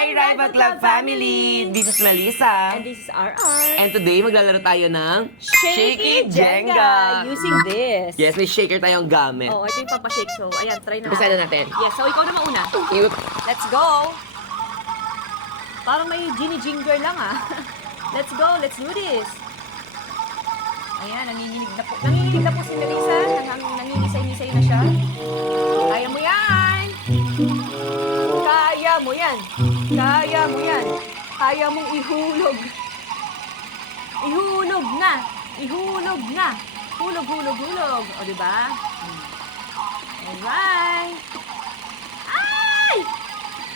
Hi, Rival Club family! This is Melissa. And this is RR. And today, maglalaro tayo ng Shaky Jenga! Using this. Yes, may shaker tayong gamit. Oh, ito yung pampashake. So, ayan, try na. Umpisa na natin. Yes, so ikaw na mauna. Cute. Let's go! Parang may Ginny Ginger lang ah. Let's go, let's do this. Ayan, nanginginig na po. Nanginginig na po si Melissa. Nangingisay-nisay na siya. Kaya mo yan! Kaya mo yan! Kaya mo yan! Kaya mong ihulog. Ihulog na! Ihulog na! Hulog, hulog, hulog. O, diba? Alright! Ay!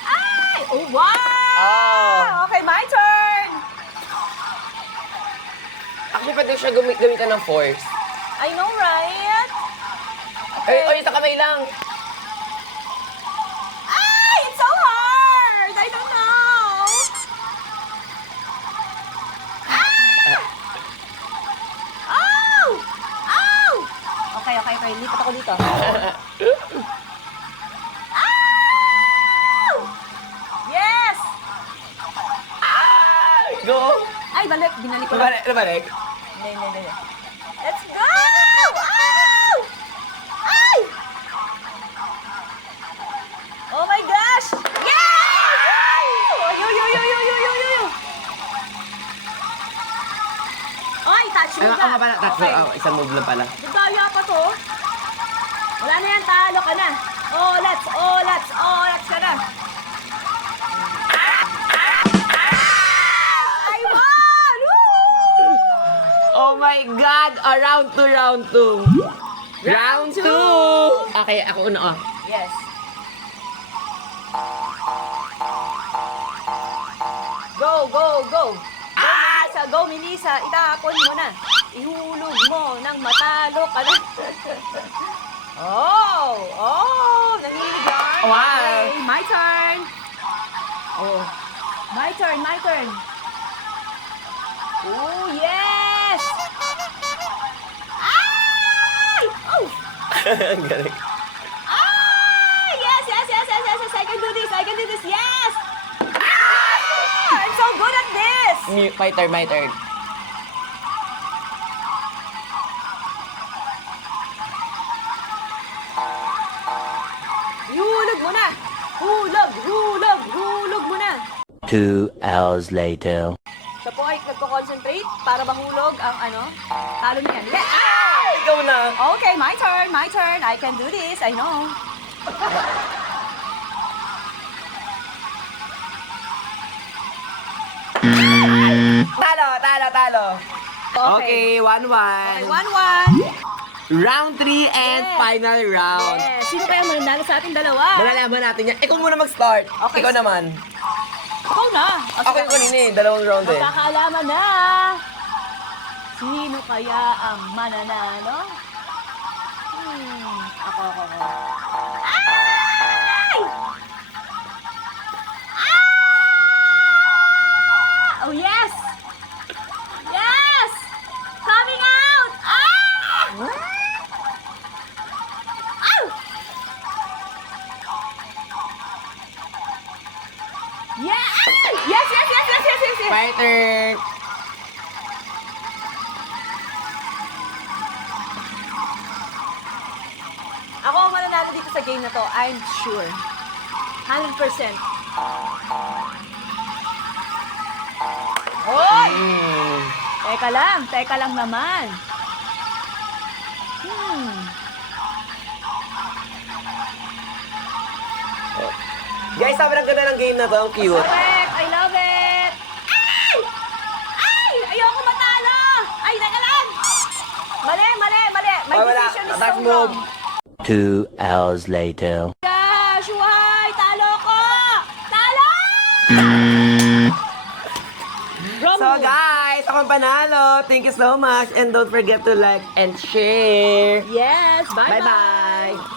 Ay! Oh, wow! Oh. Okay, my turn! Actually, pwede siya gamitan ng force. I know, right? Ay, sa kamay lang. Ay! It's so hard! I don't know! Ah! Ow! Ow! Okay. Lipat ako dito. Ow! Yes! Go! Ay, balik. Binalik ko lang. Nabalik? Hindi. Let's go! Ow! Ay! Oh my gosh! Yes! Yo! Ay, touch mo ka. Pala? Okay. Isang move lang pala. Nagkaya pa to. Wala na yan, talo ka na. Olats ka na. I won! Woo! Oh my God! Round 2. Round 2! Okay, ako una. Oh. Yes. Go! Go, Melissa. Itapon mo na. Ihulog mo nang matalo ka na. Nanginig yan. Wow. Okay, my turn. Oh, my turn. Oh, yes! Ay! Oh! Ang galing. Ah! Yes! I can do this, yes! Ah! I'm so good at this! My turn. Hulog mo na! Hulog mo na! 2 hours later. Siya po ay nagko-concentrate para mahulog ang talo niya. Yeah! Ikaw na. Okay, my turn. I can do this, I know. Talo. Okay, 1-1. Okay, 1-1. Round 3 and Yes. final round. Yes. Sino kaya mananalo sa ating dalawa? Malalaman natin yan. Ikaw muna mag-start. Okay. Ikaw naman. Ikaw na. Ako yung kanina eh. Dalawang round eh. Magkakaalaman na. Sino kaya ang mananalo? Ako. Ay! Oh, yes! Yes! Coming out! Ow! Yeah! Yes! Fighter. Ako ang mananalo dito sa game na to, I'm sure. 100%. Hoy! Teka lang naman. Guys, sabi ng ganda ng game na to. Ang cute. Correct! I love it! Ay! Ayoko matalo! Ay, teka lang! Mali! My decision is so Attack wrong. move. 2 hours later. Gosh, why? Talo ko! Talo! So guys, ako ang panalo. Thank you so much. And don't forget to like and share. Yes, bye-bye! Bye-bye.